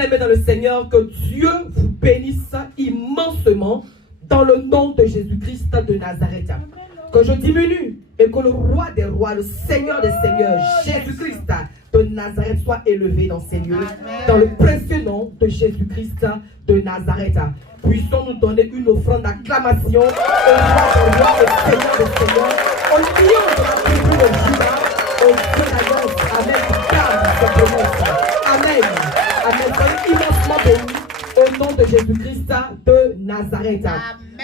Bien-aimés dans le Seigneur, que Dieu vous bénisse immensement dans le nom de Jésus-Christ de Nazareth. Que je diminue et que le roi des rois, le Seigneur des seigneurs, Jésus-Christ de Nazareth soit élevé dans ces lieux. Dans le précieux nom de Jésus-Christ de Nazareth. Puissons-nous donner une offrande d'acclamation au roi des rois, au Seigneur des seigneurs, au lion de la tribu de Juda, au Dieu d'alliance. Amen. Garde cette promesse. Amen. Amen. Soyez immensement bénis au nom de Jésus-Christ de Nazareth. Amen.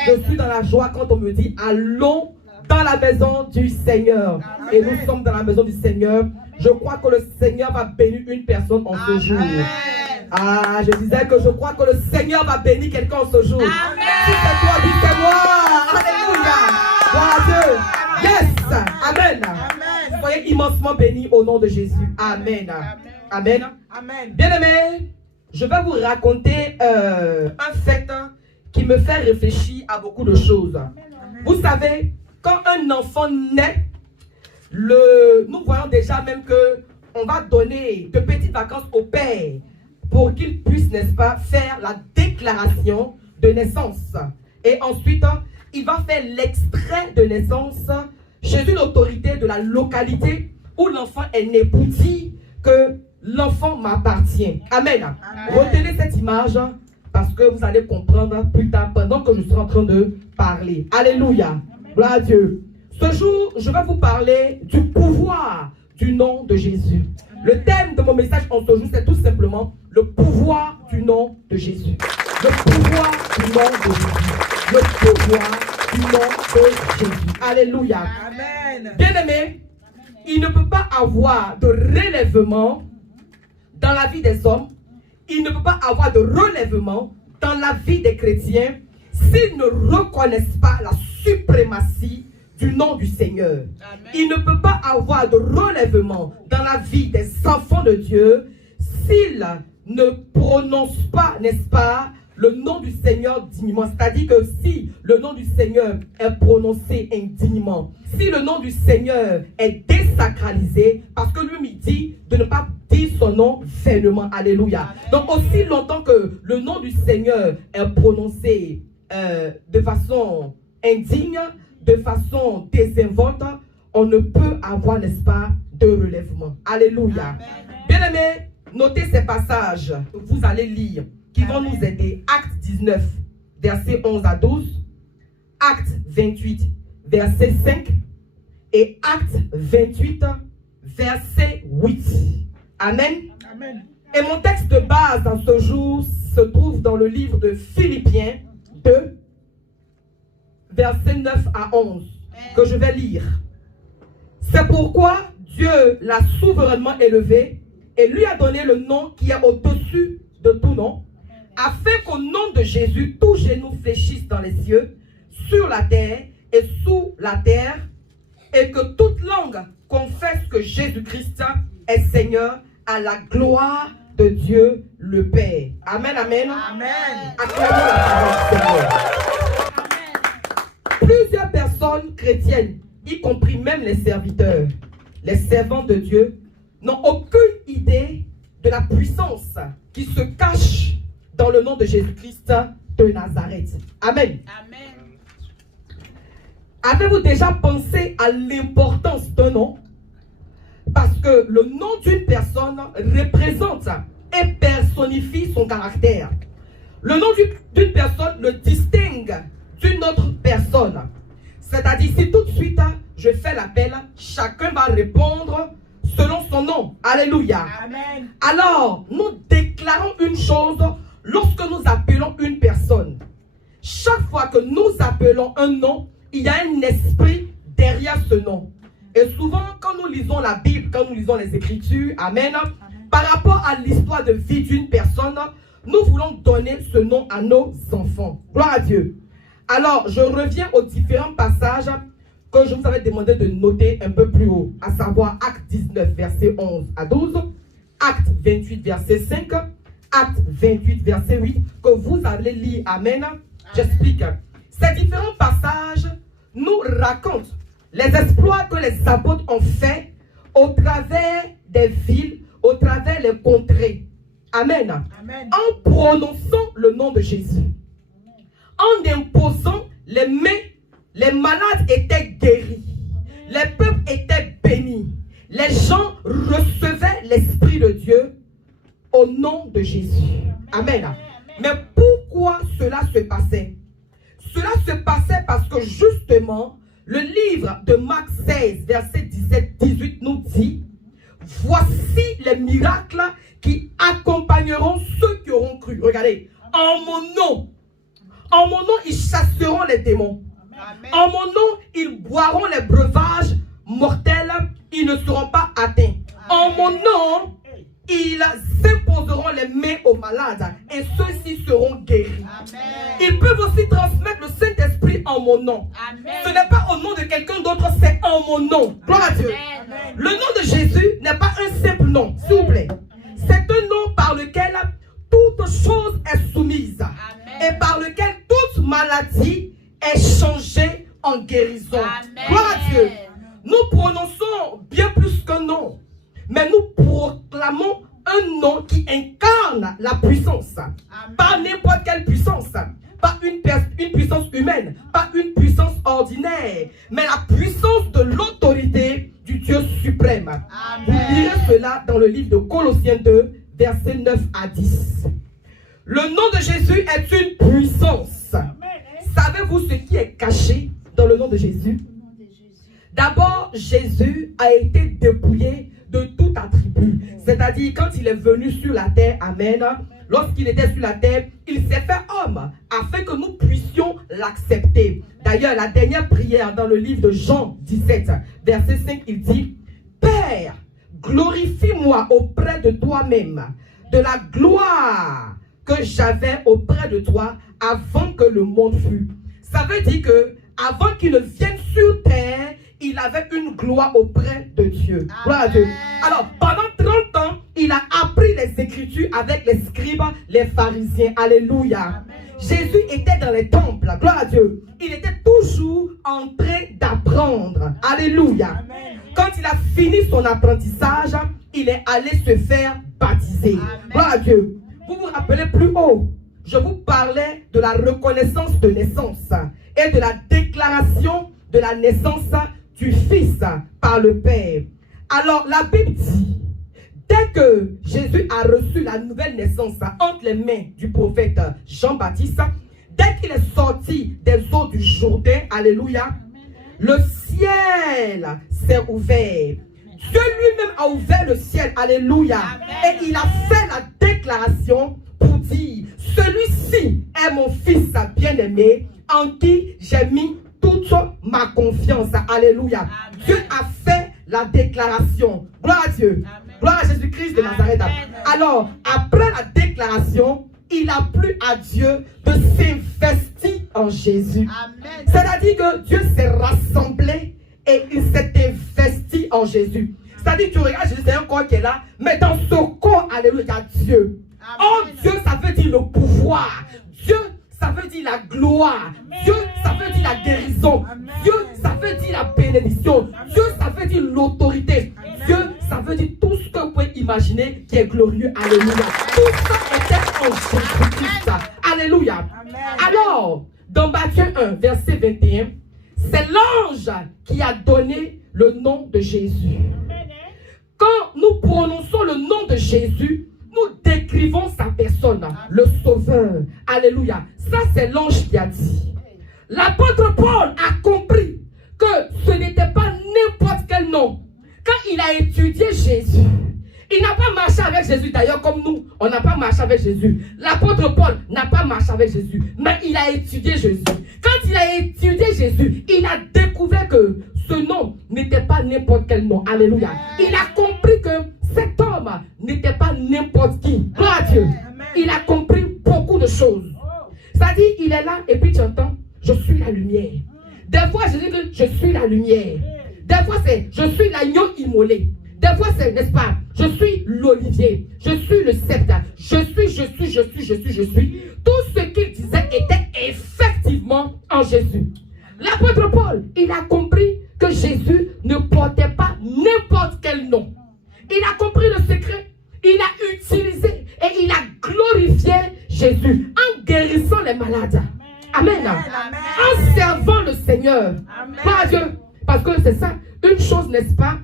Je suis dans la joie quand on me dit allons dans la maison du Seigneur. Amen. Et nous sommes dans la maison du Seigneur. Je crois que le Seigneur va bénir une personne en ce jour. Ah, je disais que je crois que le Seigneur va bénir quelqu'un en ce jour. Amen. Si c'est toi, dis c'est moi. Alléluia. Gloire à Dieu. Yes. Amen. Amen. Soyez immensement bénis au nom de Jésus. Amen. Amen. Amen. Bien-aimés, je vais vous raconter un fait qui me fait réfléchir à beaucoup de choses. Vous savez, quand un enfant naît, nous voyons déjà même que on va donner de petites vacances au père pour qu'il puisse, n'est-ce pas, faire la déclaration de naissance. Et ensuite, il va faire l'extrait de naissance chez une autorité de la localité où l'enfant est né pour dire que l'enfant m'appartient. Amen. Amen. Retenez cette image parce que vous allez comprendre plus tard pendant que je suis en train de parler. Alléluia. Gloire à Dieu. Ce jour, je vais vous parler du pouvoir du nom de Jésus. Le thème de mon message en ce jour, c'est tout simplement le pouvoir du nom de Jésus. Le pouvoir du nom de Jésus. Le pouvoir du nom de Jésus. Alléluia. Amen. Bien-aimé, il ne peut pas avoir de relèvement dans la vie des hommes. Il ne peut pas avoir de relèvement dans la vie des chrétiens s'ils ne reconnaissent pas la suprématie du nom du Seigneur. Amen. Il ne peut pas avoir de relèvement dans la vie des enfants de Dieu s'ils ne prononcent pas, n'est-ce pas, le nom du Seigneur dignement. C'est-à-dire que si le nom du Seigneur est prononcé indignement, si le nom du Seigneur est désacralisé, parce que lui me dit de ne pas dire son nom vainement. Alléluia. Amen. Donc aussi longtemps que le nom du Seigneur est prononcé de façon indigne, de façon désinvolte, on ne peut avoir, n'est-ce pas, de relèvement. Alléluia. Bien-aimés, notez ces passages que vous allez lire qui vont nous aider. Acte 19, versets 11 à 12. Acte 28, verset 5. Et Acte 28, verset 8. Amen. Amen. Et mon texte de base dans ce jour se trouve dans le livre de Philippiens 2, versets 9 à 11, que je vais lire. C'est pourquoi Dieu l'a souverainement élevé et lui a donné le nom qui est au-dessus de tout nom, afin qu'au nom de Jésus, tout genou fléchisse dans les cieux, sur la terre et sous la terre, et que toute langue confesse que Jésus-Christ est Seigneur, à la gloire de Dieu le Père. Amen, amen. Amen. Acclamons la parole du Seigneur. Plusieurs personnes chrétiennes, y compris même les serviteurs, les servants de Dieu, n'ont aucune idée de la puissance qui se cache dans le nom de Jésus-Christ de Nazareth. Amen. Amen. Avez-vous déjà pensé à l'importance d'un nom? Parce que le nom d'une personne représente et personnifie son caractère. Le nom d'une personne le distingue d'une autre personne. C'est-à-dire, si tout de suite je fais l'appel, chacun va répondre selon son nom. Alléluia. Amen. Alors, nous déclarons une chose lorsque nous appelons une personne. Chaque fois que nous appelons un nom, il y a un esprit derrière ce nom. Et souvent, quand nous lisons la Bible, quand nous lisons les Écritures, amen, par rapport à l'histoire de vie d'une personne, nous voulons donner ce nom à nos enfants. Gloire à Dieu. Alors, je reviens aux différents passages que je vous avais demandé de noter un peu plus haut, à savoir Acte 19, verset 11 à 12, Acte 28, verset 5, Acte 28, verset 8, que vous allez lire. Amen. J'explique. Ces différents passages nous racontent les exploits que les apôtres ont faits au travers des villes, au travers des contrées. Amen. Amen. En prononçant le nom de Jésus, en imposant les mains, les malades étaient guéris. Les peuples étaient bénis. Les gens recevaient l'Esprit de Dieu au nom de Jésus. Amen. Mais pourquoi cela se passait? Cela se passait parce que justement, le livre de Marc 16, verset 17-18 nous dit: voici les miracles qui accompagneront ceux qui auront cru. Regardez, en mon nom, ils chasseront les démons. Amen. En mon nom, ils boiront les breuvages mortels, ils ne seront pas atteints. Amen. En mon nom, ils imposeront les mains aux malades et ceux-ci seront guéris. Amen. Ils peuvent aussi transmettre le Saint-Esprit en mon nom. Amen. Ce n'est pas au nom de quelqu'un d'autre, c'est en mon nom. Gloire à Dieu. Amen. Le nom de Jésus n'est pas un simple nom, s'il vous plaît. C'est un nom par lequel toute chose est soumise. Amen. Et par lequel toute maladie est changée en guérison. Amen. Gloire à Dieu. Nous prononçons bien plus qu'un nom, mais nous proclamons un nom qui incarne la puissance. Amen. Pas n'importe quelle puissance, pas une puissance humaine, pas une puissance ordinaire, mais la puissance de l'autorité du Dieu suprême. Amen. Vous lirez cela dans le livre de Colossiens 2, versets 9 à 10. Le nom de Jésus est une puissance. Savez-vous ce qui est caché dans le nom de Jésus? D'abord, Jésus a été dépouillé de tout attribut. C'est-à-dire, quand il est venu sur la terre, amen, lorsqu'il était sur la terre, il s'est fait homme afin que nous puissions l'accepter. D'ailleurs, la dernière prière dans le livre de Jean 17, verset 5, il dit: Père, glorifie-moi auprès de toi-même, de la gloire que j'avais auprès de toi avant que le monde fût. Ça veut dire que avant qu'il ne vienne sur terre, il avait une gloire auprès de Dieu. Gloire à Dieu. Alors, pendant 30 ans, il a appris les Écritures avec les scribes, les pharisiens. Alléluia. Amen. Jésus était dans les temples. Gloire à Dieu. Il était toujours en train d'apprendre. Alléluia. Amen. Quand il a fini son apprentissage, il est allé se faire baptiser. Amen. Gloire à Dieu. Vous vous rappelez plus haut, je vous parlais de la reconnaissance de naissance et de la déclaration de la naissance du Fils par le Père. Alors la Bible dit, dès que Jésus a reçu la nouvelle naissance entre les mains du prophète Jean-Baptiste, dès qu'il est sorti des eaux du Jourdain, alléluia, le ciel s'est ouvert. Dieu lui-même a ouvert le ciel, alléluia. Amen. Et il a fait la déclaration pour dire, celui-ci est mon Fils bien-aimé, en qui j'ai mis toute ma confiance, alléluia. Amen. Dieu a fait la déclaration. Gloire à Dieu. Amen. Gloire à Jésus-Christ de Nazareth. Amen. Alors, après la déclaration, il a plu à Dieu de s'investir en Jésus. C'est-à-dire que Dieu s'est rassemblé et il s'est investi en Jésus. C'est-à-dire que tu regardes Jésus, c'est un corps qui est là, mais dans ce corps, alléluia, il y a Dieu. Oh, Dieu, ça veut dire le pouvoir. Dieu, ça veut dire la gloire. Amen. Dieu, ça veut dire la guérison. Amen. Dieu, ça veut dire la bénédiction. Amen. Dieu, ça veut dire l'autorité. Dieu, ça veut dire tout ce que vous pouvez imaginer qui est glorieux. Alléluia. Tout ça était en Jésus-Christ. Alléluia. Amen. Alors, dans Matthieu 1, verset 21, c'est l'ange qui a donné le nom de Jésus. Quand nous prononçons le nom de Jésus, nous décrivons sa personne, le Sauveur. Alléluia. Ça, c'est l'ange qui a dit. L'apôtre Paul a compris que ce n'était pas n'importe quel nom. Quand il a étudié Jésus, il n'a pas marché avec Jésus. D'ailleurs, comme nous, on n'a pas marché avec Jésus. L'apôtre Paul n'a pas marché avec Jésus, mais il a étudié Jésus. Quand il a étudié Jésus, il a découvert que ce nom n'était pas n'importe quel nom. Alléluia. Il a compris que cet homme n'était pas n'importe qui. Gloire à Dieu. Il a compris beaucoup de choses. C'est-à-dire, il est là et puis tu entends, je suis la lumière. Des fois, je dis que je suis la lumière. Des fois, c'est je suis l'agneau immolé. Des fois, c'est, n'est-ce pas, je suis l'olivier, je suis le sceptre, je suis. Tout ce qu'il disait était effectivement en Jésus. L'apôtre Paul, il a compris que Jésus ne portait pas n'importe quel nom. Il a compris le secret, il a utilisé et il a n'est-ce pas,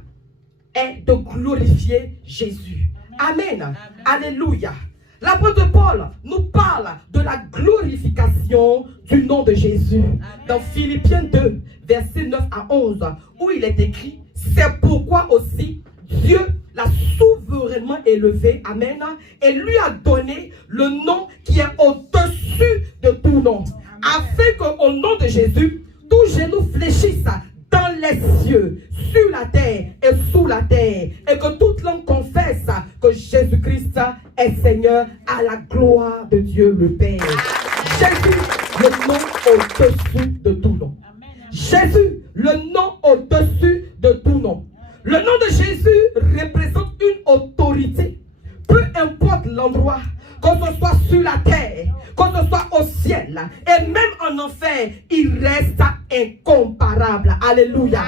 est de glorifier Jésus. Amen. Alléluia. L'apôtre Paul nous parle de la glorification du nom de Jésus. Dans Philippiens 2, versets 9 à 11, où il est écrit, c'est pourquoi aussi Dieu l'a souverainement élevé, amen, et lui a donné le nom qui est au-dessus de tout nom, afin qu'au nom de Jésus, tout genou fléchisse dans les cieux, sur la terre et sous la terre, et que toute langue confesse que Jésus-Christ est Seigneur, à la gloire de Dieu le Père. Jésus, le nom au-dessus de tout nom. Jésus, le nom au-dessus de tout nom. Le nom de Jésus représente une autorité. Peu importe l'endroit, que ce soit sur la terre, que ce soit au ciel, et même en enfer, il reste incomparable. Alléluia.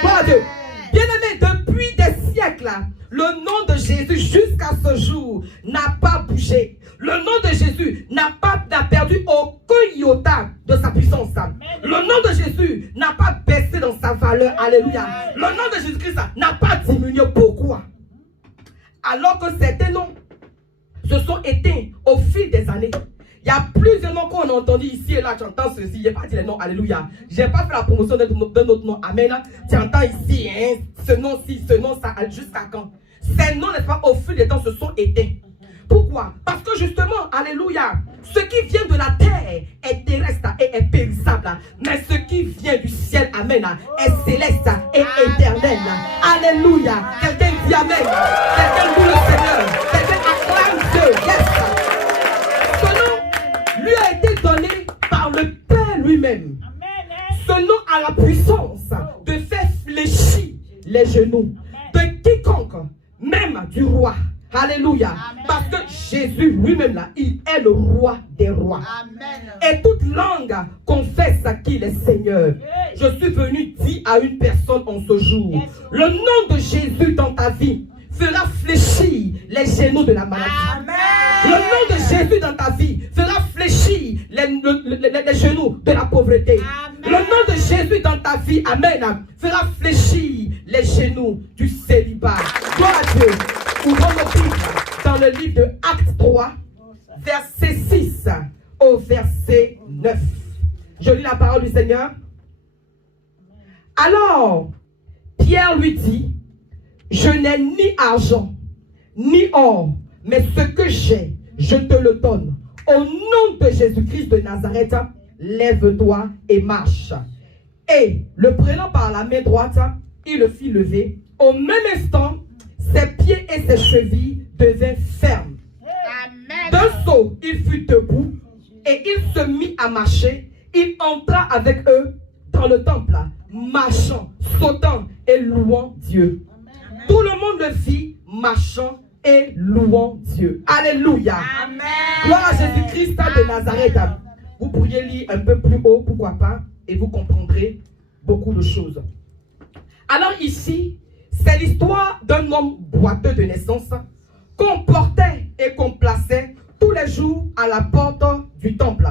Gloire à Dieu. Bien-aimé, depuis des siècles, le nom de Jésus jusqu'à ce jour n'a pas bougé. Le nom de Jésus n'a perdu aucun iota de sa puissance. Le nom de Jésus n'a pas baissé dans sa valeur. Alléluia. Le nom de Jésus-Christ n'a pas diminué. Pourquoi? Alors que certains noms se sont éteints au fil des années. Il y a plusieurs noms qu'on a entendus ici et là. Tu entends ceci. Je n'ai pas dit les noms. Alléluia. Je n'ai pas fait la promotion d'un autre nom. Amen. Tu entends ici, hein, ce nom-ci, ce nom, ça, jusqu'à quand? Ces noms, n'est-ce pas, au fil des temps se sont éteints. Pourquoi? Parce que justement, alléluia, ce qui vient de la terre est terrestre et est périssable. Mais ce qui vient du ciel, amen, est céleste et éternel. Alléluia. Quelqu'un dit amen. Quelqu'un loue le Seigneur. Quelqu'un acclame Dieu. Yes. Ce nom lui a été donné par le Père lui-même. Ce nom a la puissance de faire fléchir les genoux de quiconque, même du roi. Alléluia. Amen. Parce que Jésus lui-même là, il est le roi des rois. Amen. Et toute langue confesse qu'il est Seigneur. Je suis venu dire à une personne en ce jour, le nom de Jésus dans ta vie fera fléchir les genoux de la maladie. Amen. Le nom de Jésus dans ta vie fera fléchir les genoux de la pauvreté. Amen. Le nom de Jésus dans ta vie, amen, fera fléchir les genoux du célibat. Gloire à Dieu. Ouvrons nos Bibles dans le livre de Actes 3, verset 6 au verset 9. Je lis la parole du Seigneur. Alors, Pierre lui dit, je n'ai ni argent, ni or, mais ce que j'ai, je te le donne. Au nom de Jésus-Christ de Nazareth, lève-toi et marche. Et le prenant par la main droite, il le fit lever. Au même instant, ses pieds et ses chevilles devinrent fermes. D'un saut, il fut debout et il se mit à marcher. Il entra avec eux dans le temple, marchant, sautant et louant Dieu. Amen. Tout le monde le vit marchant et louant Dieu. Alléluia. Amen. Gloire à Jésus-Christ de Nazareth. Vous pourriez lire un peu plus haut, pourquoi pas, et vous comprendrez beaucoup de choses. Alors ici, c'est l'histoire d'un homme boiteux de naissance qu'on portait et qu'on plaçait tous les jours à la porte du temple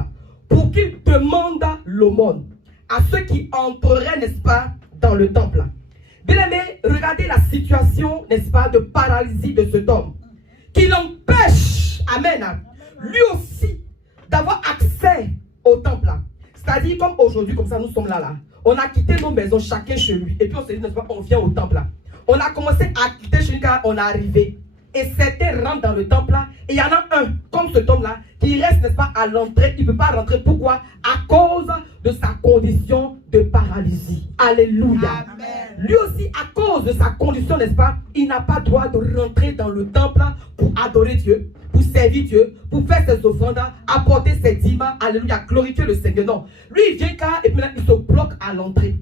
pour qu'il demande l'aumône à ceux qui entreraient, n'est-ce pas, dans le temple. Bien aimé, regardez la situation, n'est-ce pas, de paralysie de cet homme qui l'empêche, amen, lui aussi d'avoir accès au temple. C'est-à-dire comme aujourd'hui, comme ça nous sommes là. On a quitté nos maisons, chacun chez lui. Et puis on s'est dit, n'est-ce pas, on vient au temple. On a commencé à quitter chez lui car on est arrivé. Et certains rentrent dans le temple là. Et il y en a un, comme cet homme-là, qui reste, n'est-ce pas, à l'entrée. Il ne peut pas rentrer. Pourquoi? À cause de sa condition de paralysie. Alléluia. Amen. Lui aussi, à cause de sa condition, n'est-ce pas, il n'a pas droit de rentrer dans le temple pour adorer Dieu, pour servir Dieu, pour faire ses offrandes, apporter ses dîmes. Alléluia. Glorifier le Seigneur. Non. Lui, il vient car, et puis là, il se bloque à l'entrée.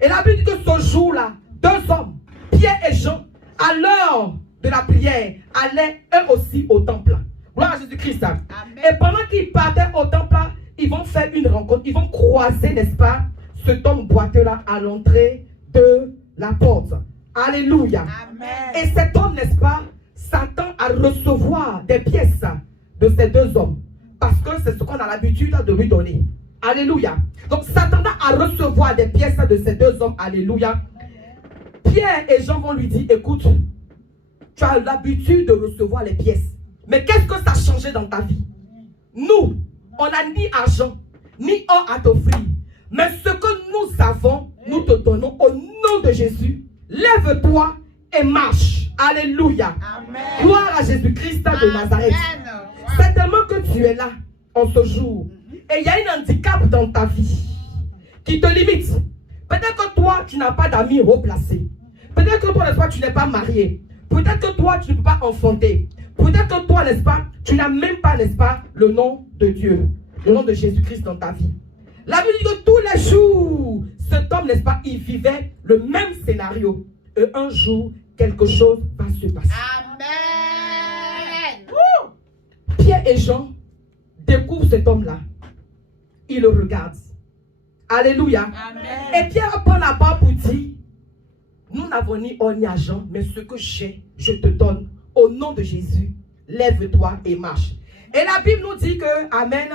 Et la Bible dit que ce jour-là, deux hommes, Pierre et Jean, à l'heure de la prière, allaient eux aussi au temple. Gloire à Jésus-Christ. Et pendant qu'ils partaient au temple, ils vont faire une rencontre. Ils vont croiser, n'est-ce pas, cet homme boiteux-là à l'entrée de la porte. Alléluia. Amen. Et cet homme, n'est-ce pas, s'attend à recevoir des pièces de ces deux hommes. Parce que c'est ce qu'on a l'habitude de lui donner. Alléluia. Donc, s'attendant à recevoir des pièces de ces deux hommes. Alléluia. Pierre et Jean vont lui dire, écoute, tu as l'habitude de recevoir les pièces. Mais qu'est-ce que ça a changé dans ta vie? Nous, on n'a ni argent, ni or à t'offrir. Mais ce que nous avons, nous te donnons au nom de Jésus. Lève-toi et marche. Alléluia. Amen. Gloire à Jésus-Christ de Nazareth. C'est tellement que tu es là en ce jour. Et il y a un handicap dans ta vie qui te limite. Peut-être que toi, tu n'as pas d'amis haut placés. Peut-être que toi, n'est-ce pas, tu n'es pas marié. Peut-être que toi, tu ne peux pas enfanter. Peut-être que toi, n'est-ce pas, tu n'as même pas, n'est-ce pas, le nom de Dieu, le nom de Jésus-Christ dans ta vie. La Bible dit que tous les jours, cet homme, n'est-ce pas, il vivait le même scénario. Et un jour, quelque chose va se passer. Amen. Pierre et Jean découvrent cet homme-là. Ils le regardent. Alléluia. Amen. Et Pierre prend la part pour dire, nous n'avons ni or ni argent, mais ce que j'ai, je te donne. Au nom de Jésus, lève-toi et marche. Et la Bible nous dit que, Amen,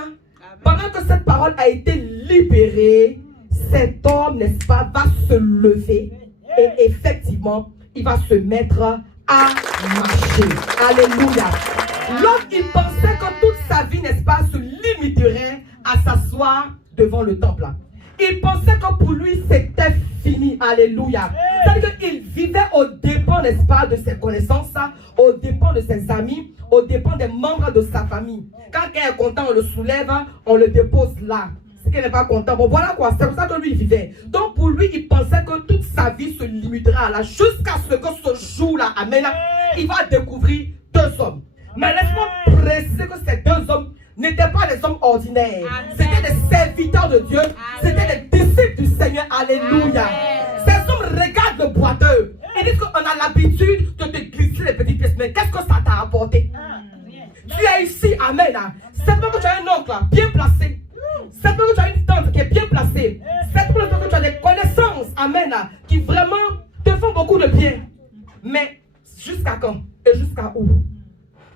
pendant que cette parole a été libérée, cet homme, n'est-ce pas, va se lever et effectivement, il va se mettre à marcher. Alléluia. L'homme, il pensait que toute sa vie, n'est-ce pas, se limiterait à s'asseoir devant le temple. Il pensait que pour lui, c'était fini. Alléluia. C'est-à-dire qu'il vivait au dépens, n'est-ce pas, de ses connaissances, au dépens de ses amis, au dépens des membres de sa famille. Quand quelqu'un est content, on le soulève, on le dépose là. Si quelqu'un n'est pas content, bon voilà quoi, c'est comme ça que lui il vivait. Donc pour lui, il pensait que toute sa vie se limitera là, jusqu'à ce que ce jour-là, amen, il va découvrir deux hommes. Mais laisse-moi préciser que ces deux hommes n'étaient pas des hommes ordinaires. C'était des serviteurs de Dieu. C'était des disciples du Seigneur. Alléluia. Ces hommes regardent le boiteux. Ils disent qu'on a l'habitude de te glisser les petites pièces. Mais qu'est-ce que ça t'a apporté? Tu es ici, amen. C'est pas que tu as un oncle bien placé. C'est pas que tu as une tante qui est bien placée. C'est pas que tu as des connaissances, amen, qui vraiment te font beaucoup de bien. Mais jusqu'à quand? Et jusqu'à où?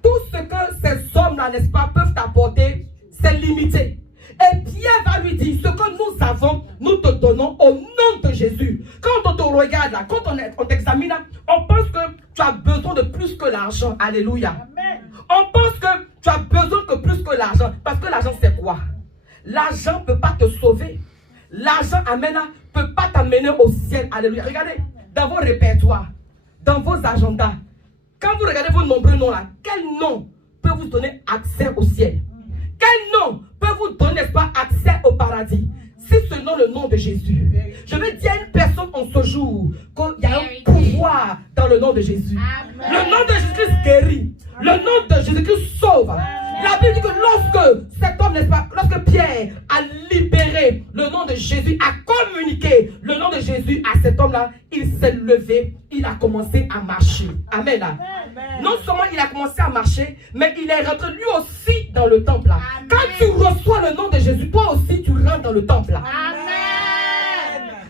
Tout ce que ces hommes-là, n'est-ce pas, peuvent t'apporter, c'est limité. Et Pierre va lui dire, ce que nous avons, nous te donnons au nom de Jésus. Quand on te regarde là, quand on t'examine là, on pense que tu as besoin de plus que l'argent. Alléluia. Amen. On pense que tu as besoin de plus que l'argent. Parce que l'argent, c'est quoi? L'argent ne peut pas te sauver. L'argent, amen, ne peut pas t'amener au ciel. Alléluia. Regardez, dans vos répertoires, dans vos agendas, quand vous regardez vos nombreux noms là, quel nom peut vous donner accès au ciel? Quel nom peut vous donner, n'est-ce pas, accès au paradis? Si ce nom, le nom de Jésus. Je veux dire à une personne en ce jour qu'il y a un pouvoir dans le nom de Jésus. Amen. Le nom de Jésus-Christ guérit. Le nom de Jésus-Christ sauve. La Bible dit que lorsque cet homme, n'est-ce pas, lorsque Pierre a libéré le nom de Jésus, a communiqué le nom de Jésus à cet homme-là, il s'est levé, il a commencé à marcher. Amen. Amen. Non seulement il a commencé à marcher, mais il est rentré lui aussi dans le temple. Amen. Quand tu reçois le nom de Jésus, toi aussi tu rentres dans le temple. Amen.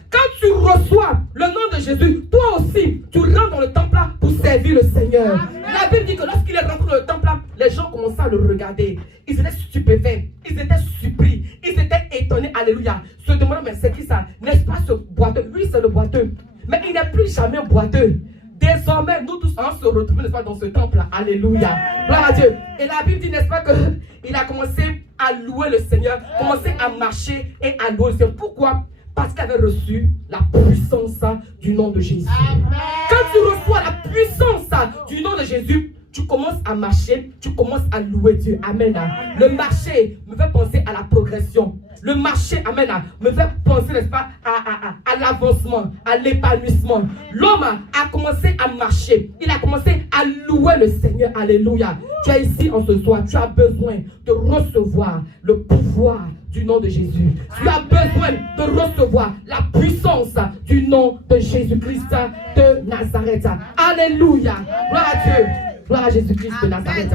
Quand tu reçois le nom de Jésus, toi aussi tu rentres dans le temple pour servir le Seigneur. Amen. La Bible dit que lorsqu'il est rentré dans le temple, les gens commençaient à le regarder. Ils étaient stupéfaits, ils étaient surpris, ils étaient étonnés. Alléluia. Se demandant, mais c'est qui ça? N'est-ce pas ce boiteux? Lui, c'est le boiteux. Mais il n'est plus jamais boiteux. Désormais, nous tous, on se retrouve, n'est-ce pas, dans ce temple-là. Alléluia. Gloire à Dieu. Et la Bible dit, n'est-ce pas, qu'il a commencé à louer le Seigneur, commencé à marcher et à louer le Seigneur. Pourquoi? Parce qu'il avait reçu la puissance du nom de Jésus. Amen. Quand tu reçois la puissance du nom de Jésus, tu commences à marcher, tu commences à louer Dieu. Amen. Le marcher me fait penser à la progression. Le marcher, amen, me fait penser, n'est-ce pas, à l'avancement, à l'épanouissement. L'homme a commencé à marcher. Il a commencé à louer le Seigneur. Alléluia. Tu es ici en ce soir. Tu as besoin de recevoir le pouvoir du nom de Jésus. Tu as besoin de recevoir la puissance du nom de Jésus-Christ de Nazareth. Alléluia. Gloire à Dieu. Gloire à Jésus-Christ de Nazareth.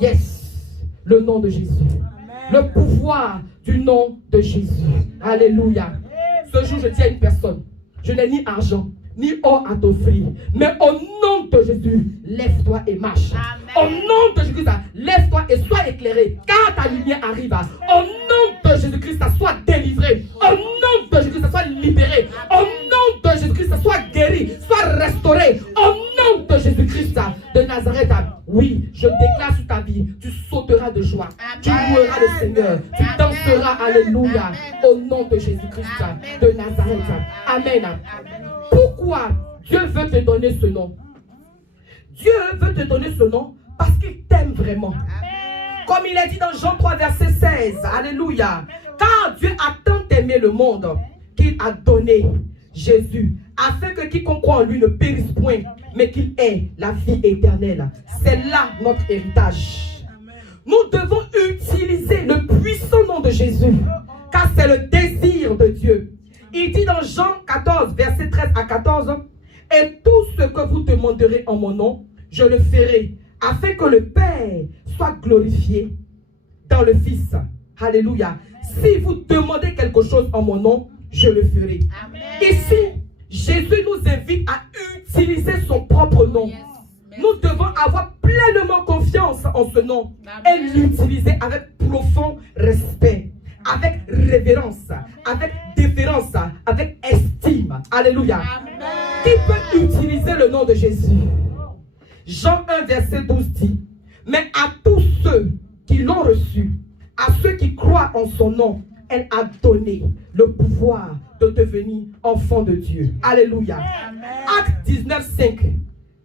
Yes. Le nom de Jésus. Le pouvoir du nom de Jésus. Alléluia. Ce jour, je dis à une personne, je n'ai ni argent, ni or à t'offrir, mais au nom de Jésus, lève-toi et marche. Amen. Au nom de Jésus-Christ, lève-toi et sois éclairé, car ta lumière arrive. Au nom de Jésus-Christ, sois délivré. Au nom de Jésus-Christ, sois libéré. Au nom de Jésus-Christ, sois guéri, sois libéré au nom de Jésus-Christ de Nazareth. Oui, je déclare sur ta vie, tu sauteras de joie, tu loueras le Seigneur, tu danseras, alléluia, au nom de Jésus-Christ de Nazareth. Amen. Pourquoi Dieu veut te donner ce nom? Dieu veut te donner ce nom parce qu'il t'aime vraiment. Comme il est dit dans Jean 3, verset 16. Alléluia. Car Dieu a tant aimé le monde qu'il a donné Jésus, afin que quiconque croit en lui ne périsse point, mais qu'il ait la vie éternelle. C'est là notre héritage. Nous devons utiliser le puissant nom de Jésus, car c'est le désir de Dieu. Il dit dans Jean 14, verset 13 à 14, « Et tout ce que vous demanderez en mon nom, je le ferai, afin que le Père soit glorifié dans le Fils. » Alléluia. Si vous demandez quelque chose en mon nom, je le ferai. Amen. Ici, Jésus nous invite à utiliser son propre nom. Nous devons avoir pleinement confiance en ce nom. Amen. Et l'utiliser avec profond respect, avec révérence, avec déférence, avec estime. Alléluia. Amen. Qui peut utiliser le nom de Jésus? Jean 1, verset 12 dit, « Mais à tous ceux qui l'ont reçu, à ceux qui croient en son nom, elle a donné le pouvoir de devenir enfant de Dieu. » Alléluia. Amen. Acte 19, 5.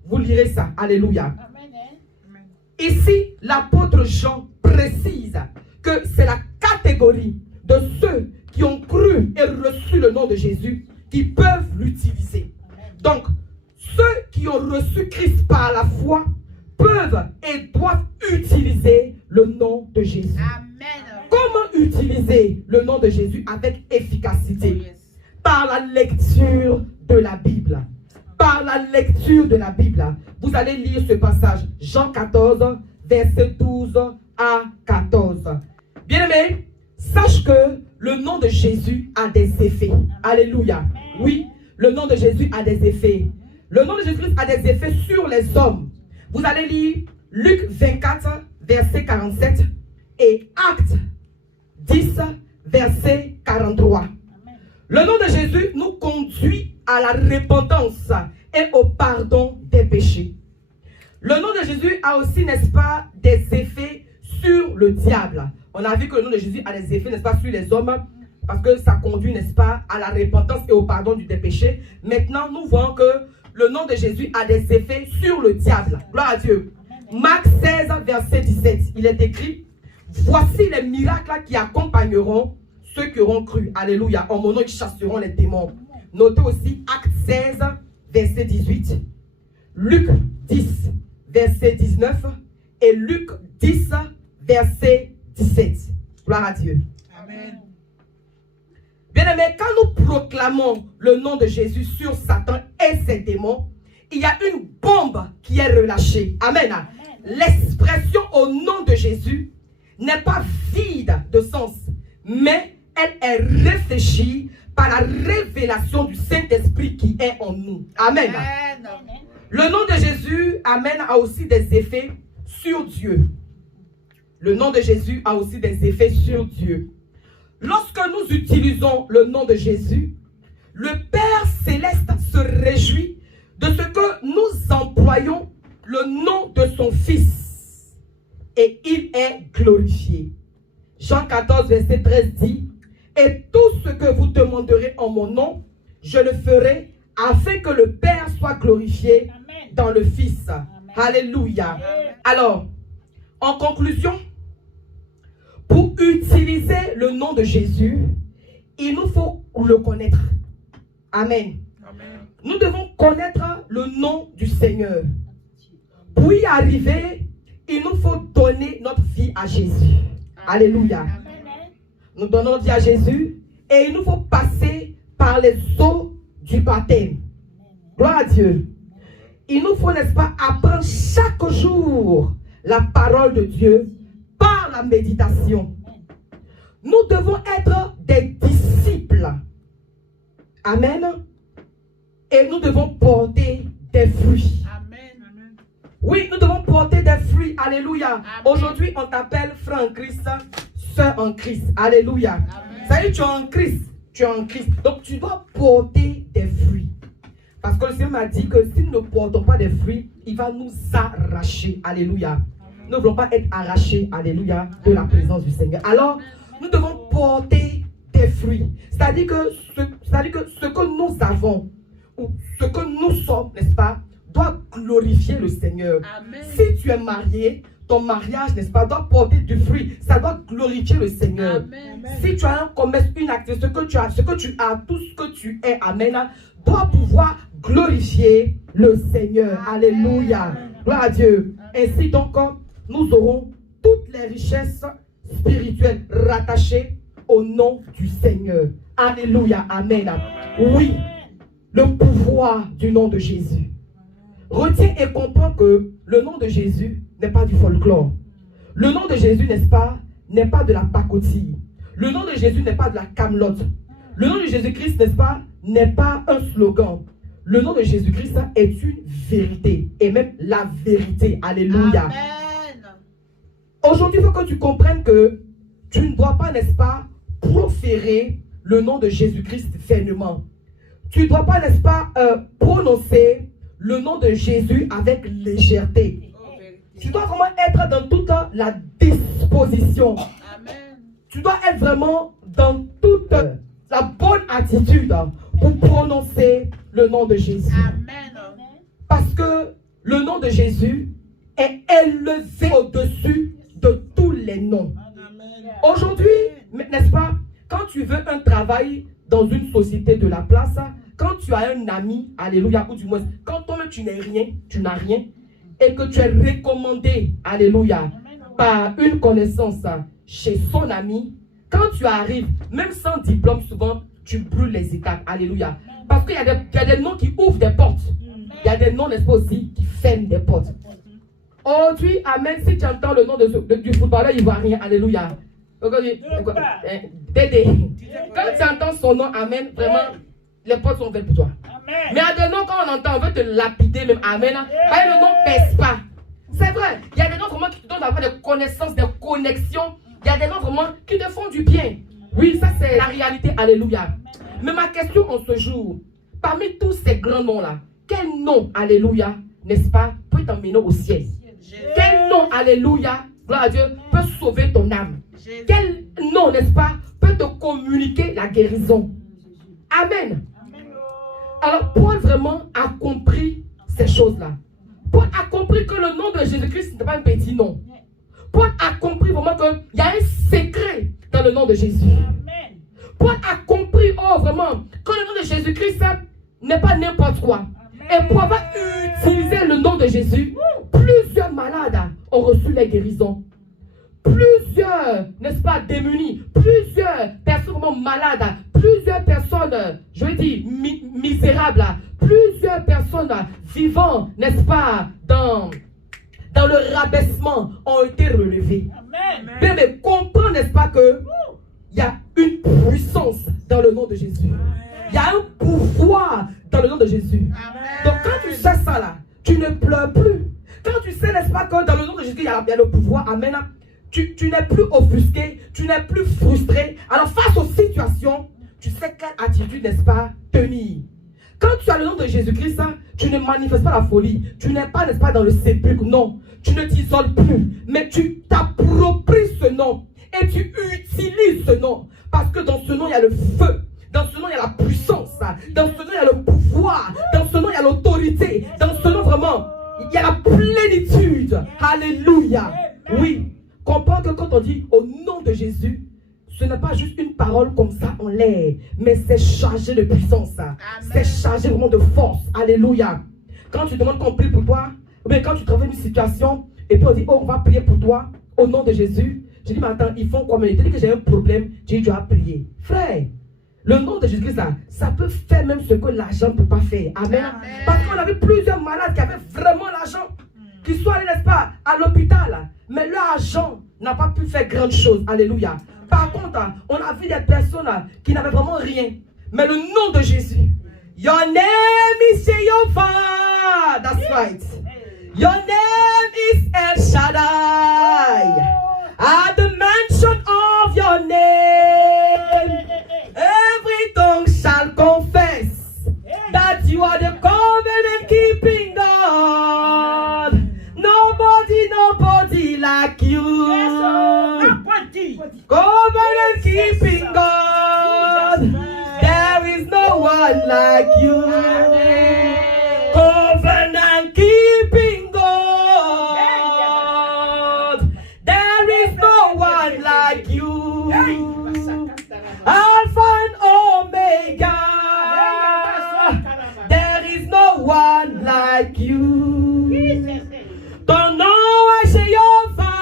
Vous lirez ça. Alléluia. Amen. Ici, l'apôtre Jean précise que c'est la catégorie de ceux qui ont cru et reçu le nom de Jésus qui peuvent l'utiliser. Donc, ceux qui ont reçu Christ par la foi peuvent et doivent utiliser le nom de Jésus. Amen. Comment utiliser le nom de Jésus avec efficacité? Par la lecture de la Bible. Par la lecture de la Bible. Vous allez lire ce passage, Jean 14, verset 12 à 14. Bien-aimé, sache que le nom de Jésus a des effets. Alléluia. Oui, le nom de Jésus a des effets. Le nom de Jésus a des effets sur les hommes. Vous allez lire Luc 24, verset 47 et Actes 10, verset 43. Le nom de Jésus nous conduit à la repentance et au pardon des péchés. Le nom de Jésus a aussi, n'est-ce pas, des effets sur le diable. On a vu que le nom de Jésus a des effets, n'est-ce pas, sur les hommes, parce que ça conduit, n'est-ce pas, à la repentance et au pardon des péchés. Maintenant, nous voyons que le nom de Jésus a des effets sur le diable. Gloire à Dieu. Marc 16, verset 17, il est écrit, « Voici les miracles qui accompagneront ceux qui auront cru. Alléluia. En mon nom, ils chasseront les démons. » Notez aussi Acte 16, verset 18, Luc 10, verset 19 et Luc 10, verset 17. Gloire à Dieu. Amen. Bien-aimés, quand nous proclamons le nom de Jésus sur Satan et ses démons, il y a une bombe qui est relâchée. Amen. Amen. L'expression au nom de Jésus n'est pas vide de sens, mais elle est réfléchie par la révélation du Saint-Esprit qui est en nous. Amen. Amen. Le nom de Jésus, amen, a aussi des effets sur Dieu. Le nom de Jésus a aussi des effets sur Dieu. Lorsque nous utilisons le nom de Jésus, le Père Céleste se réjouit de ce que nous employons le nom de son Fils. Et il est glorifié. Jean 14, verset 13 dit, « Et tout ce que vous demanderez en mon nom, je le ferai, afin que le Père soit glorifié dans le Fils. » Alléluia. Alors, en conclusion, pour utiliser le nom de Jésus, il nous faut le connaître. Amen. Amen. Nous devons connaître le nom du Seigneur. Pour y arriver, il nous faut donner notre vie à Jésus. Alléluia. Amen. Nous donnons notre vie à Jésus et il nous faut passer par les eaux du baptême. Gloire à Dieu. Il nous faut, n'est-ce pas, apprendre chaque jour la parole de Dieu par la méditation. Nous devons être des disciples. Amen. Et nous devons porter des fruits. Amen. Oui, nous devons porter des fruits. Alléluia. Aujourd'hui, on t'appelle frère en Christ, sœur en Christ. Alléluia. Amen. Ça y est, tu es en Christ. Tu es en Christ. Donc, tu dois porter des fruits. Parce que le Seigneur m'a dit que si nous ne portons pas des fruits, il va nous arracher. Alléluia. Nous ne voulons pas être arrachés, alléluia, de la présence du Seigneur. Alors, nous devons porter des fruits. C'est-à-dire que ce que nous avons, ou ce que nous sommes, n'est-ce pas, doit glorifier le Seigneur. Amen. Si tu es marié, ton mariage, n'est-ce pas, doit porter du fruit. Ça doit glorifier le Seigneur. Amen. Si tu as un commerce, une activité, ce que tu as, tout ce que tu es, amen, doit pouvoir glorifier le Seigneur. Amen. Alléluia. Gloire à Dieu. Ainsi donc, nous aurons toutes les richesses spirituelles rattachées au nom du Seigneur. Alléluia. Amen. Oui, le pouvoir du nom de Jésus. Retiens et comprends que le nom de Jésus n'est pas du folklore. Le nom de Jésus, n'est-ce pas, n'est pas de la pacotille. Le nom de Jésus n'est pas de la camelote. Le nom de Jésus-Christ, n'est-ce pas, n'est pas un slogan. Le nom de Jésus-Christ est une vérité. Et même la vérité. Alléluia. Amen. Aujourd'hui, il faut que tu comprennes que tu ne dois pas, n'est-ce pas, proférer le nom de Jésus-Christ vainement. Tu ne dois pas, n'est-ce pas, prononcer le nom de Jésus avec légèreté. Tu dois vraiment être dans toute la disposition. Amen. Tu dois être vraiment dans toute la bonne attitude pour prononcer le nom de Jésus. Amen. Parce que le nom de Jésus est élevé au-dessus de tous les noms. Aujourd'hui, n'est-ce pas, quand tu veux un travail dans une société de la place, quand tu as un ami, alléluia, ou du moins, quand toi-même tu n'es rien, tu n'as rien, et que tu es recommandé, alléluia, par une connaissance chez son ami, quand tu arrives, même sans diplôme, souvent, tu brûles les étapes, alléluia. Parce qu'il y a des noms qui ouvrent des portes. Il y a des noms, n'est-ce pas, aussi, qui ferment des portes. Aujourd'hui, amen, si tu entends le nom du footballeur ivoirien, alléluia. Dédé. Quand tu entends son nom, amen, vraiment, les portes sont ouvertes pour toi. Amen. Mais à des noms, quand on entend, on veut te lapider même, amen. Le nom ne pèse pas. C'est vrai, il y a des noms vraiment qui te donnent d'avoir des connaissances, des connexions. Il y a des noms vraiment qui te font du bien. Oui, ça c'est la réalité, alléluia. Mais ma question en ce jour, parmi tous ces grands noms-là, quel nom, alléluia, n'est-ce pas, peut t'emmener au ciel? Quel nom, alléluia, gloire à Dieu, peut sauver ton âme? Quel nom, n'est-ce pas, peut te communiquer la guérison? Amen. Alors, Paul vraiment a compris ces choses-là. Paul a compris que le nom de Jésus-Christ n'est pas un petit nom. Paul a compris vraiment qu'il y a un secret dans le nom de Jésus. Paul a compris, oh vraiment, que le nom de Jésus-Christ n'est pas n'importe quoi. Et pour avoir utilisé le nom de Jésus, plusieurs malades ont reçu les guérisons. Plusieurs, n'est-ce pas, démunis, plusieurs personnes vraiment malades, plusieurs personnes, je veux dire, misérables, plusieurs personnes vivant, n'est-ce pas, dans le rabaissement ont été relevées. Amen. Mais comprends, n'est-ce pas, que il y a une puissance dans le nom de Jésus. Il y a un pouvoir dans le nom de Jésus. Amen. Donc quand tu sais ça là, tu ne pleures plus. Quand tu sais, n'est-ce pas, que dans le nom de Jésus, il y a le pouvoir, amen. Tu n'es plus offusqué, tu n'es plus frustré. Alors face aux situations, tu sais quelle attitude, n'est-ce pas, tenir. Quand tu as le nom de Jésus-Christ, tu ne manifestes pas la folie. Tu n'es pas, n'est-ce pas, dans le sépulcre, non. Tu ne t'isoles plus, mais tu t'appropries ce nom et tu utilises ce nom. Parce que dans ce nom, il y a le feu. Dans ce nom, il y a la puissance. Dans ce nom, il y a le pouvoir. Dans ce nom, il y a l'autorité. Dans ce nom, vraiment, il y a la plénitude. Alléluia. Oui. Comprends que quand on dit au nom de Jésus, ce n'est pas juste une parole comme ça en l'air, mais c'est chargé de puissance. C'est chargé vraiment de force. Alléluia. Quand tu demandes qu'on prie pour toi, ou bien quand tu traverses une situation, et puis on dit, oh, on va prier pour toi, au nom de Jésus. Je dis, mais attends, ils font quoi? Mais tu dis que j'ai un problème, je dis, tu vas prier. Frère, le nom de Jésus-Christ, là, ça peut faire même ce que l'argent ne peut pas faire. Amen. Amen. Parce qu'on avait plusieurs malades qui avaient vraiment l'argent, qui sont allés, n'est-ce pas, à l'hôpital, mais leur argent n'a pas pu faire grande chose. Alléluia. Par contre, on a vu des personnes qui n'avaient vraiment rien. Mais le nom de Jésus. Your name is Jehovah. That's right. Your name is El Shaddai. At the mention of your name, every tongue shall confess that you are the God like you. Covenant keeping God. There is no one like you. Covenant keeping God. There is no one like you. Alpha and Omega. There is no one like you. Ton nom est Jéhovah.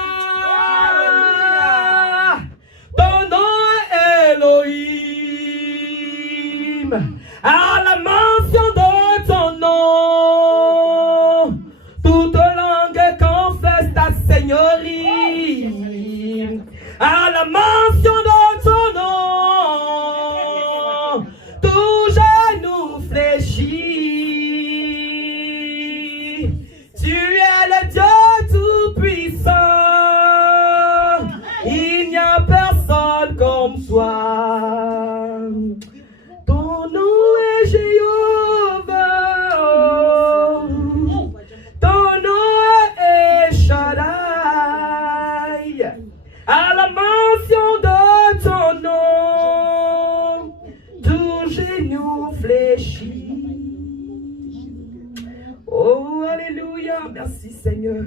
Ton nom est Elohim. À la mention de ton nom, toute langue confesse ta seigneurie. À la mention de ton nom, tout genou fléchit. Tu es le Dieu tout-puissant. Il n'y a personne comme toi. Ton nom est Jéhovah. Ton nom est Shaddai. À la mention de ton nom, tout genou fléchit. Oh, alléluia. Merci Seigneur.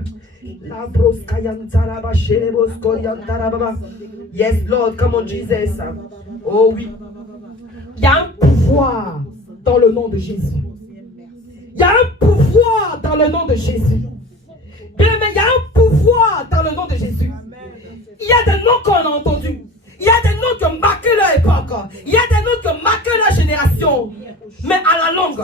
Yes, Lord, come on, Jesus. Oh oui. Il y a un pouvoir dans le nom de Jésus. Il y a un pouvoir dans le nom de Jésus. Bien, mais il y a un pouvoir dans le nom de Jésus. Il y a des noms qu'on a entendus. Il y a des noms qui ont marqué leur époque. Il y a des noms qui ont marqué leur génération. Mais à la longue,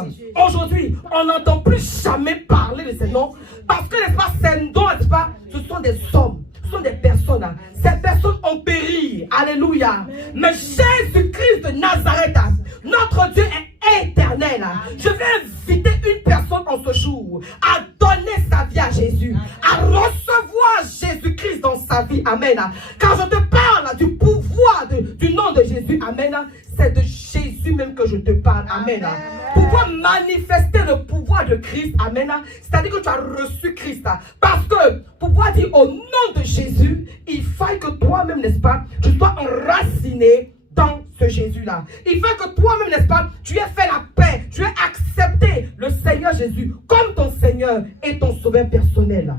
aujourd'hui, on n'entend plus jamais parler de ces noms. Parce que, n'est-ce pas, ces noms, n'est-ce pas, ce sont des hommes, ce sont des personnes. Ces personnes ont péri. Alléluia. Mais Jésus-Christ de Nazareth, notre Dieu est éternel. Je vais inviter une personne en ce jour à donner sa vie à Jésus, à recevoir Jésus-Christ dans sa vie. Amen. Quand je te parle du pouvoir du nom de Jésus, amen, c'est de Jésus même que je te parle. Amen. Pouvoir manifester le pouvoir de Christ. Amen. C'est-à-dire que tu as reçu Christ. Parce que pouvoir dire au nom de Jésus, il faut que toi-même, n'est-ce pas, tu sois enraciné dans ce Jésus-là. Il faut que toi-même, n'est-ce pas, tu aies fait la paix, tu aies accepté le Seigneur Jésus comme ton Seigneur et ton sauveur personnel.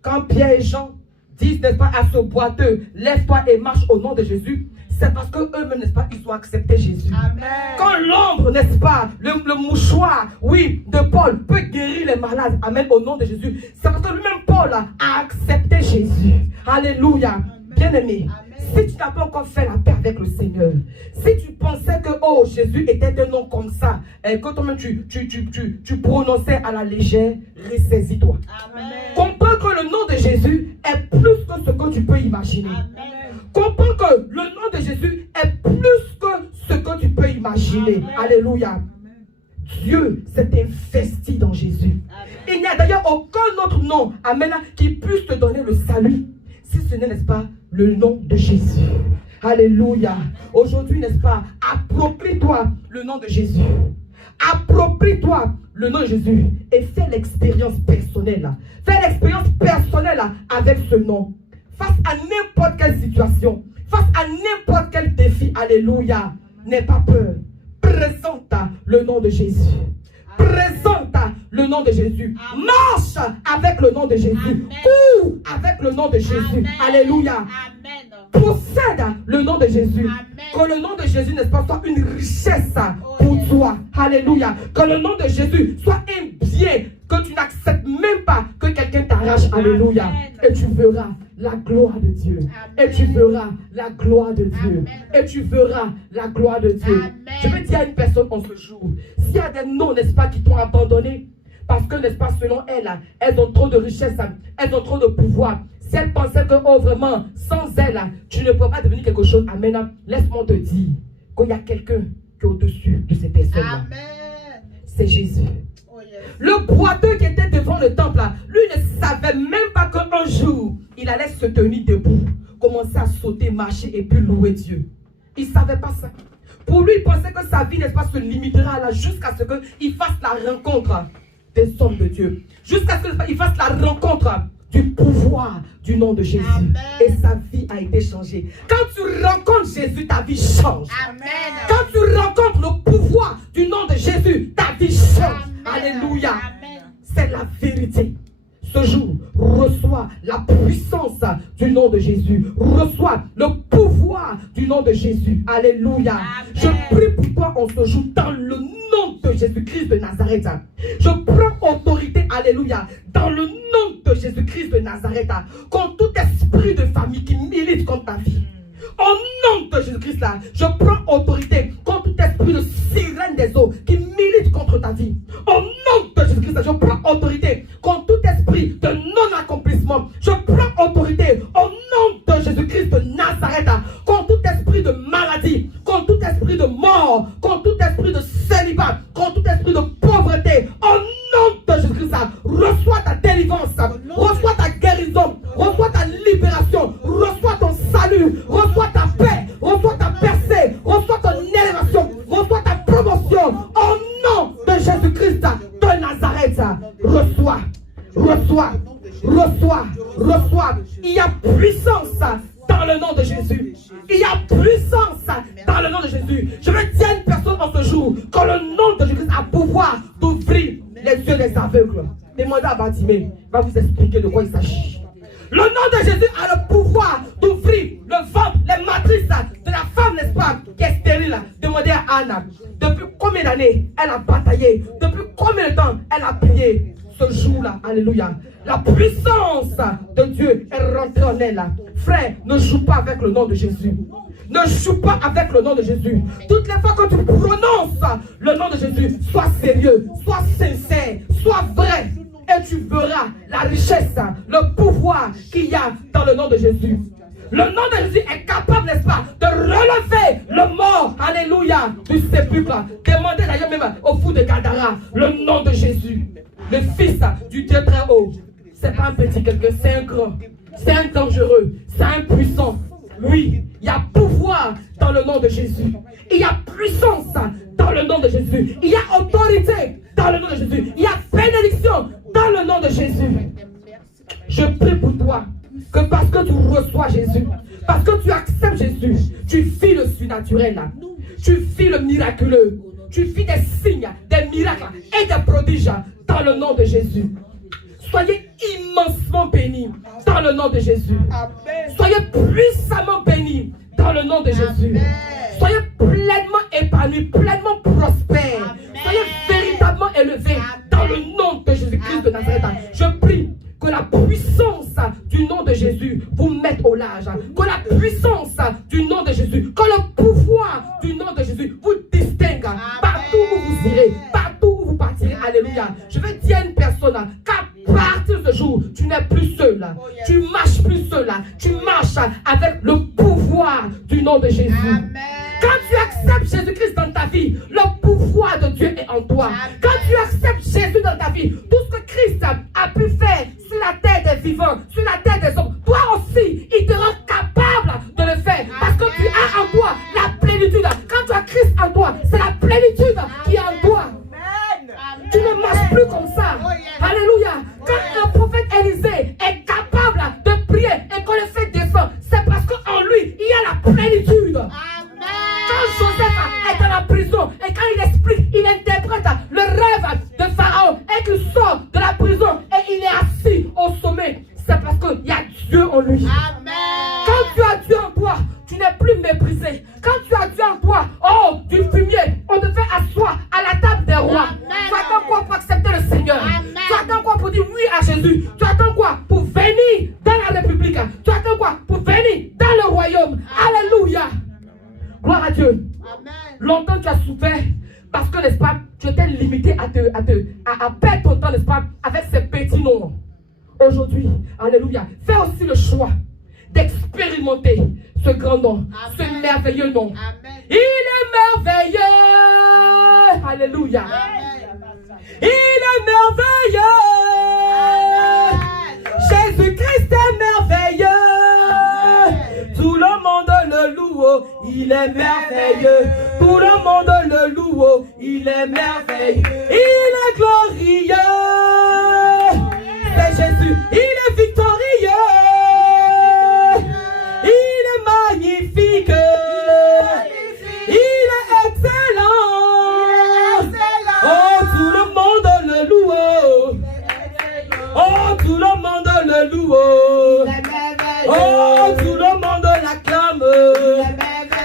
Quand Pierre et Jean disent, n'est-ce pas, à ce boiteux, lève-toi et marche au nom de Jésus, c'est parce qu'eux-mêmes, n'est-ce pas, ils ont accepté Jésus. Amen. Quand l'ombre, n'est-ce pas, le mouchoir, oui, de Paul peut guérir les malades, amen, au nom de Jésus, c'est parce que lui-même, Paul, a accepté Jésus. Alléluia. Bien-aimé, si tu n'as pas encore fait la paix avec le Seigneur, si tu pensais que, oh, Jésus était un nom comme ça, et que toi-même tu prononçais à la légère, ressaisis-toi. Comprends que le nom de Jésus est plus que ce que tu peux imaginer. Amen. Comprends que le nom de Jésus est plus que ce que tu peux imaginer. Amen. Alléluia. Amen. Dieu s'est investi dans Jésus. Amen. Il n'y a d'ailleurs aucun autre nom, amen, qui puisse te donner le salut, si ce n'est, n'est-ce pas, le nom de Jésus. Alléluia. Aujourd'hui, n'est-ce pas, approprie-toi le nom de Jésus. Approprie-toi le nom de Jésus et fais l'expérience personnelle. Fais l'expérience personnelle avec ce nom. Face à n'importe quelle situation, face à n'importe quel défi, alléluia, n'aie pas peur. Présente le nom de Jésus. Présente le nom de Jésus. Amen. Marche avec le nom de Jésus. Cours avec le nom de Jésus. Amen. Alléluia. Amen. Possède le nom de Jésus. Amen. Que le nom de Jésus, n'est-ce pas, soit une richesse pour toi. Alléluia. Que le nom de Jésus soit un bien que tu n'acceptes même pas que quelqu'un t'arrache. Alléluia. Amen. Et tu verras la gloire de Dieu. Amen. Et tu verras la gloire de Dieu. Amen. Et tu verras la gloire de Dieu. Amen. Je vais dire à une personne en ce jour, s'il y a des noms, n'est-ce pas, qui t'ont abandonné, parce que, n'est-ce pas, selon elles, elles ont trop de richesse, elles ont trop de pouvoir. Si elles pensaient que, oh, vraiment, sans elles, tu ne peux pas devenir quelque chose, amen, laisse-moi te dire qu'il y a quelqu'un qui est au-dessus de ces personnes-là. C'est Jésus. Le boiteux qui était devant le temple, lui ne savait même pas qu'un jour, il allait se tenir debout, commencer à sauter, marcher et puis louer Dieu. Il ne savait pas ça. Pour lui, il pensait que sa vie, n'est-ce pas, se limitera là jusqu'à ce qu'il fasse la rencontre des hommes de Dieu. Jusqu'à ce qu'il fasse la rencontre du du pouvoir du nom de Jésus. Amen. Et sa vie a été changée. Quand tu rencontres Jésus, ta vie change. Amen. Quand tu rencontres le pouvoir du nom de Jésus, ta vie change. Amen. Alléluia. Amen. C'est la vérité. Ce jour, reçois la puissance du nom de Jésus. Reçois le pouvoir du nom de Jésus. Alléluia. Amen. Je prie pour toi en ce jour dans le nom de Jésus-Christ de Nazareth. Je prends autorité, alléluia, dans le nom de Jésus-Christ de Nazareth, contre tout esprit de famille qui milite contre ta vie. Au nom de Jésus-Christ, là, je prends autorité contre tout esprit de sirène des eaux qui milite contre ta vie. Au nom de Jésus-Christ, là, je prends autorité contre tout esprit de non-accomplissement. Je prends autorité au nom de Jésus-Christ de Nazareth contre tout esprit de maladie, contre tout esprit de mort, contre tout esprit de célibat, contre tout esprit de pauvreté. Au nom de Jésus-Christ, là, reçois ta délivrance, reçois ta guérison, reçois ta libération, reçois ton salut, reçois ta paix, reçois ta percée, reçois ton élévation, reçois ta promotion. Au nom de Jésus-Christ de Nazareth, reçois, reçois, reçois, reçois. Il y a puissance dans le nom de Jésus. Il y a puissance dans le nom de Jésus. Je veux dire à une personne en ce jour que le nom de Jésus a pouvoir d'ouvrir les yeux des aveugles. Demandez à Bartimée, il va vous expliquer de quoi il s'agit. Le nom de Jésus a le pouvoir d'ouvrir le ventre, les matrices de la femme, n'est-ce pas, qui est stérile. Demandez à Anna, depuis combien d'années elle a bataillé, depuis combien de temps elle a prié. Ce jour-là, alléluia, la puissance de Dieu est rentrée en elle. Frère, ne joue pas avec le nom de Jésus. Ne joue pas avec le nom de Jésus. Toutes les fois que tu prononces le nom de Jésus, sois sérieux, sois sincère, sois vrai. Et tu verras la richesse, le pouvoir qu'il y a dans le nom de Jésus. Le nom de Jésus est capable, n'est-ce pas, de relever le mort, alléluia, du sépulcre. Demandez d'ailleurs même au fou de Gadara, le nom de Jésus, le Fils du Dieu très haut. C'est pas un petit quelqu'un, c'est un grand, c'est un dangereux, c'est un puissant. Oui, il y a pouvoir dans le nom de Jésus. Il y a puissance dans le nom de Jésus. Il y a autorité dans le nom de Jésus. Il y a bénédiction dans le nom de Jésus. Je prie pour toi que parce que tu reçois Jésus, parce que tu acceptes Jésus, tu vis le surnaturel, tu vis le miraculeux, tu vis des signes, des miracles et des prodiges dans le nom de Jésus. Soyez immensement bénis dans le nom de Jésus. Soyez puissamment bénis dans le nom de Jésus. Soyez pleinement épanouis, pleinement prospères. Soyez véritablement élevés dans le nom de Jésus-Christ de Nazareth. Je prie que la puissance du nom de Jésus vous mette au large. Que la puissance du nom de Jésus, que le pouvoir du nom de Jésus vous distingue partout où vous irez, partout où vous partirez. Alléluia. Je vais dire à une personne qu'à partir de ce jour, tu n'es plus seul. Tu marches plus seul. Tu marches avec le pouvoir du nom de Jésus. Amen. Quand tu acceptes Jésus-Christ dans ta vie, le pouvoir de Dieu est en toi. Amen. Quand tu acceptes Jésus dans ta vie, tout ce que Christ a pu faire sur la terre des vivants, sur la terre des hommes, toi aussi, il te rend capable de le faire. Parce que tu as en toi la plénitude. Quand tu as Christ en toi, c'est la plénitude qui est en toi. Tu ne marches plus comme ça. Alléluia. Quand un prophète Élisée est capable de prier et que le fait descend, c'est parce qu'en lui, il y a la plénitude. Quand Joseph est dans la prison et quand il explique, il interprète le rêve de Pharaon et qu'il sort de la prison et il est assis au sommet, c'est parce qu'il y a Dieu en lui. Amen. Quand tu as Dieu en toi, tu n'es plus méprisé. Quand tu as Dieu en toi, oh, du fumier, on te fait asseoir à la table des rois. Amen. Tu attends quoi pour accepter le Seigneur? Amen. Tu attends quoi pour dire oui à Jésus? Tu attends quoi pour venir dans la République? Tu attends quoi pour venir dans le royaume? Alléluia. Gloire à Dieu. Amen. Longtemps tu as souffert parce que, n'est-ce pas, tu étais limité à perdre ton temps, n'est-ce pas, avec ces petits noms. Aujourd'hui, alléluia, fais aussi le choix d'expérimenter ce grand nom, Amen. ce merveilleux nom. Amen. Il est merveilleux. Alléluia. Amen. Il est merveilleux. Jésus-Christ est merveilleux. Amen. Tout le monde le loue. Il est merveilleux. Tout le monde le loue. Il est merveilleux. Il est glorieux. C'est Jésus. Il est victorieux. tout le monde le loue. Oh, tout le monde l'acclame.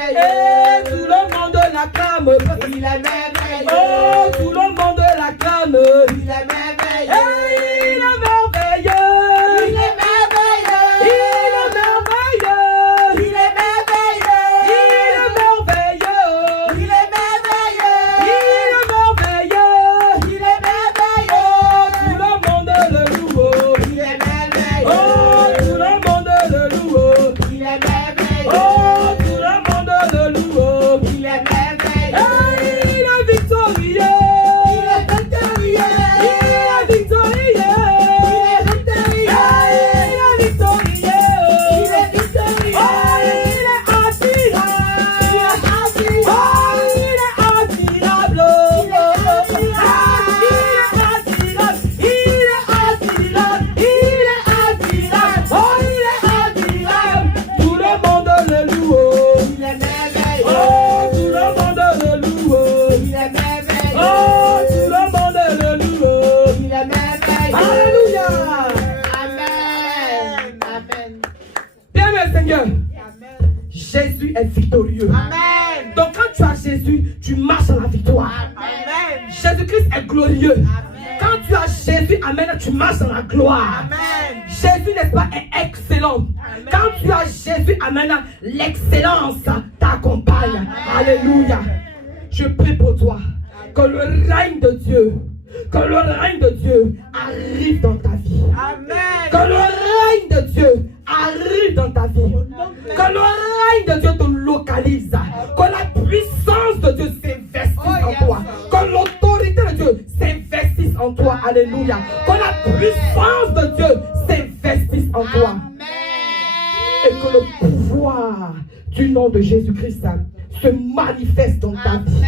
Et tout le monde l'acclame. Oh, tout le monde l'acclame. Il est merveilleux. Et il est merveilleux. Il est merveilleux. Il est merveilleux. Il est merveilleux. Il est merveilleux. Il est merveilleux. Il est merveilleux. Il est merveilleux. Tout le monde le loue. Il est merveilleux. Oh, tout le monde le loue. Il est merveilleux. Oh, tout le monde le loue. Il est merveilleux. Et il est victorieux. Il est victorieux. Il est victorieux. Il est victorieux. Il est victorieux. Il est victorieux. Oh, il est admirable. Oh, il est admirable. Il est admirable. Il est admirable. Il est admirable. Oh, il est admirable. Tout le monde le loue. Il est merveilleux. Oh, tout le monde le loue. Il est merveilleux. Oh, tout le monde le loue. Il est merveilleux. Alléluia. Amen. Amen. Bien, mes Seigneur, Amen. Jésus est victorieux. Amen. Donc, quand tu as Jésus, tu marches dans la victoire. Amen. Jésus-Christ est glorieux. Amen. Quand tu as Jésus, amen, tu marches dans la gloire. Amen. Jésus, n'est-ce pas, est excellent. Amen. Quand tu as Jésus, amen, l'excellence t'accompagne. Alléluia. Je prie pour toi que le règne de Dieu, arrive dans ta vie. Amen. Que le règne de Dieu arrive dans ta vie. Que le règne de Dieu te localise. Que la puissance de Dieu s'investisse en toi. Que l'autorité de Dieu s'investisse en toi. Alléluia. Que la puissance de Dieu s'investisse en toi. Et que le pouvoir du nom de Jésus-Christ se manifeste dans ta vie.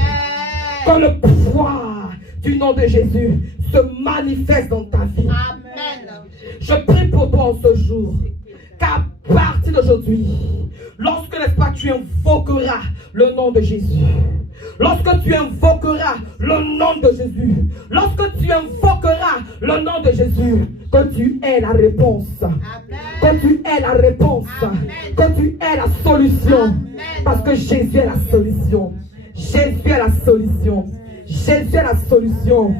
Que le pouvoir du nom de Jésus se manifeste dans ta vie. Amen. Je prie pour toi en ce jour, qu'à partir d'aujourd'hui, lorsque, n'est-ce pas, tu invoqueras le nom de Jésus, lorsque tu invoqueras le nom de Jésus, lorsque tu invoqueras le nom de Jésus, que tu aies la réponse, que tu aies la réponse, que tu aies la solution, parce que Jésus est la solution. Jésus est la solution. Jésus est la solution.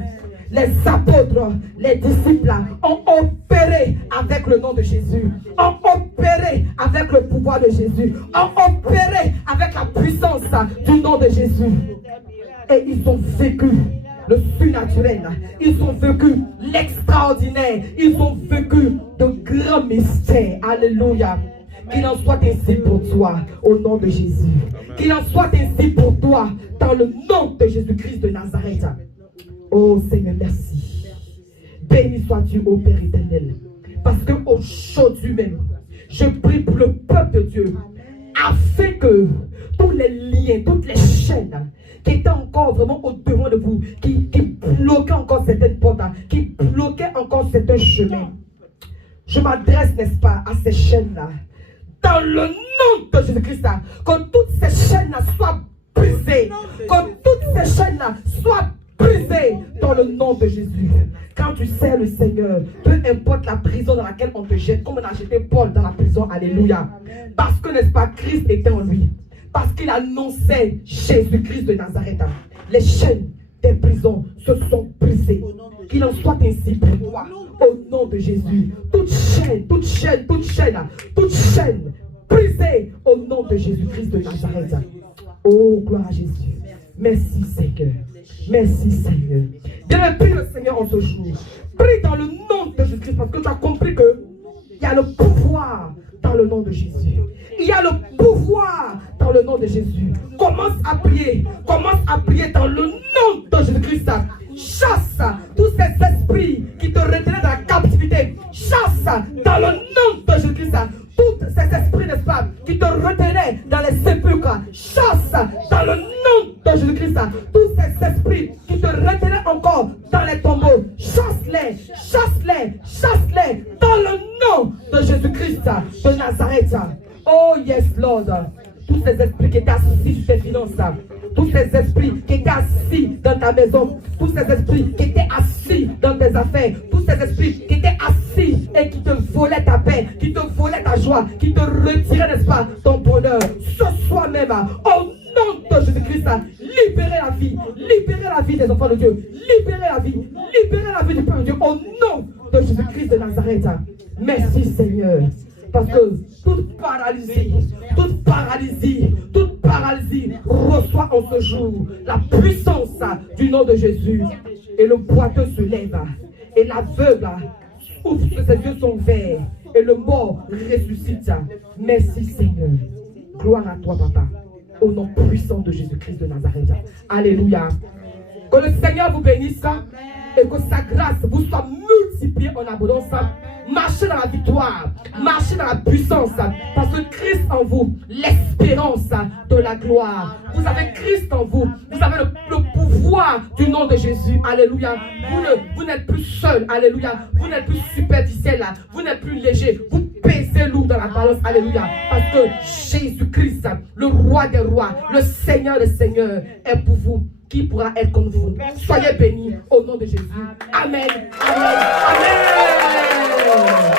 Les apôtres, les disciples ont opéré avec le nom de Jésus, ont opéré avec le pouvoir de Jésus, ont opéré avec la puissance du nom de Jésus. Et ils ont vécu le surnaturel, ils ont vécu l'extraordinaire, ils ont vécu de grands mystères. Alléluia. Qu'il en soit ainsi pour toi, au nom de Jésus. Qu'il en soit ainsi pour toi, dans le nom de Jésus-Christ de Nazareth. Oh Seigneur, merci. Béni sois-tu, ô Père éternel. Parce qu'aujourd'hui même, je prie pour le peuple de Dieu, afin que tous les liens, toutes les chaînes qui étaient encore vraiment au-devant de vous, qui bloquaient encore certaines portes, qui bloquaient encore certains chemins, je m'adresse, n'est-ce pas, à ces chaînes-là. Dans le nom de Jésus-Christ, que toutes ces chaînes-là soient brisées. Que toutes ces chaînes-là soient brisées dans le nom de Jésus. Quand tu sers le Seigneur, peu importe la prison dans laquelle on te jette, comme on a jeté Paul dans la prison, alléluia. Parce que, n'est-ce pas, Christ était en lui. Parce qu'il annonçait Jésus-Christ de Nazareth. Les chaînes des prisons se sont brisées. Qu'il en soit ainsi pour toi. Au nom de Jésus, toute chaîne brisée au nom de Jésus-Christ de Nazareth. Oh, gloire à Jésus. Merci Seigneur. Merci Seigneur. Bien, prie le Seigneur en ce jour. Prie dans le nom de Jésus-Christ parce que tu as compris que il y a le pouvoir dans le nom de Jésus. Il y a le pouvoir dans le nom de Jésus. Commence à prier dans le nom de Jésus-Christ. Chasse tous ces esprits qui te retenaient dans la captivité. Chasse dans le nom de Jésus-Christ tous ces esprits, n'est-ce pas, qui te retenaient dans les sépulcres. Chasse dans le nom de Jésus-Christ tous ces esprits qui te retenaient encore dans les tombeaux. Chasse-les dans le nom de Jésus-Christ de Nazareth. Oh yes Lord. Tous ces esprits qui étaient assis sur tes finances, tous ces esprits qui étaient assis dans ta maison, tous ces esprits qui étaient assis dans tes affaires, tous ces esprits qui étaient assis joie, qui te retirait, n'est-ce pas, ton bonheur. Ce soir même, au nom de Jésus-Christ, libérez la vie des enfants de Dieu, libérez la vie du peuple de Dieu, au nom de Jésus-Christ de Nazareth. Merci Seigneur, parce que toute paralysie reçoit en ce jour la puissance du nom de Jésus. Et le boiteux se lève, et l'aveugle ouvre, ses yeux sont verts, et le mort ressuscite. Merci Seigneur. Gloire à toi, Papa, au nom puissant de Jésus-Christ de Nazareth. Alléluia. Que le Seigneur vous bénisse et que sa grâce vous soit multipliée en abondance. Marchez dans la victoire, marchez dans la puissance, parce que Christ en vous, l'espérance de la gloire. Vous avez Christ en vous, vous avez le pouvoir du nom de Jésus. Alléluia. Vous n'êtes plus seul. Alléluia. Vous n'êtes plus superficiel. Vous n'êtes plus léger. Vous pèsez lourd dans la balance. Alléluia. Parce que Jésus-Christ, le roi des rois, le Seigneur des seigneurs, est pour vous. Qui pourra être comme vous? Soyez bénis au nom de Jésus. Amen. Amen. Amen.